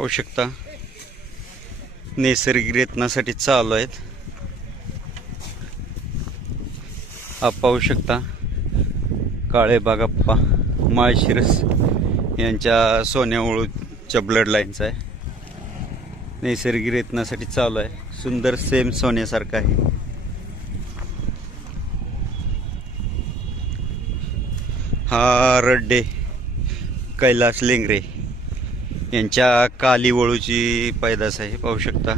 पाहू शकता. नैसर्गिक रेतनासाठी चालू आहेत. हा पाहू शकता. काळे बागाप्पा माळशिरस यांच्या सोन्यावळूच्या ब्लड लाईनचा आहे. नैसर्गिक रेतनासाठी चालू आहे. सुंदर सेम सोन्यासारखं आहे. हा रड्डे कैलास लेंगरे. यांच्या काली वळूची पैदास आहे पाहू शकता.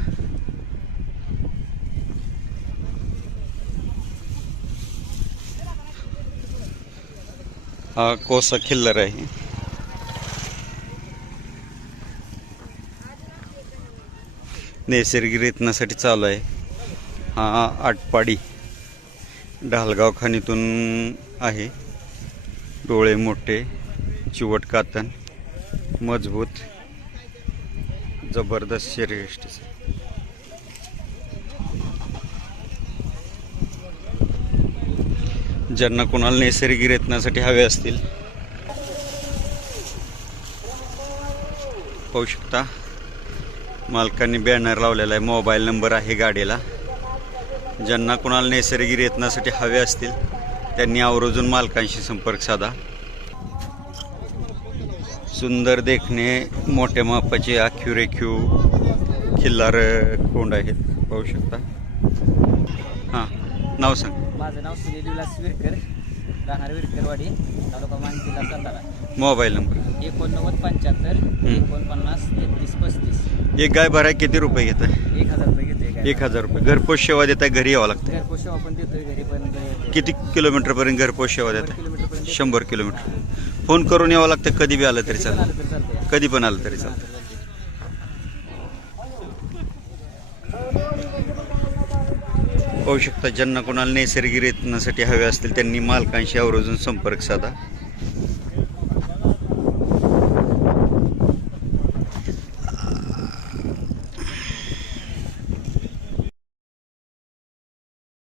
हा कोसा खिल्लर आहे. नैसर्गिक रेतनासाठी चालू आहे. हा आटपाडी ढालगाव खाणीतून आहे. डोळे मोठे चिवट कातन मजबूत. जबरदस्त शरीरयष्टीचं ज्यांना कोणाला नैसर्गिक रत्नासाठी हवे असतील पाहू शकता. मालकांनी बॅनर लावलेला आहे मोबाईल नंबर आहे गाडीला. ज्यांना कोणाला नैसर्गिक रत्नासाठी हवे असतील त्यांनी आवर्जून मालकांशी संपर्क साधा. सुंदर देखणे मोठ्या मापाचे आखीव रेखीव खिल्लार कोंड आहेत पाहू शकता. हां नाव सांग. माझं नाव सुनील विलास विरकर राहणार विरकरवाडी तालुका मान जिल्हा सातारा. Mobile number. एकोणनव्वद पंच्याहत्तर एकोणपन्नास तेहतीस पस्तीस. एक गाय भराय किती रुपये घेत आहे एक हजार रुपये काय एक हजार रुपये. घरपोच सेवा देताय घरी यावं लागतं. घरपोच सेवा पण देतोय घरी पण. किती किलोमीटरपर्यंत घरपोच सेवा देताय? किलोमीटरपर्यंत शंभर किलोमीटर. फोन करून यावं लागतं कधी बी आलं तरी चालतंय कधी पण आलं तरी चालेल पाहू शकता ज्यांना कोणाला नैसर्गिक रेतनासाठी हवे असतील त्यांनी मालकांशी आवर्जून संपर्क साधा.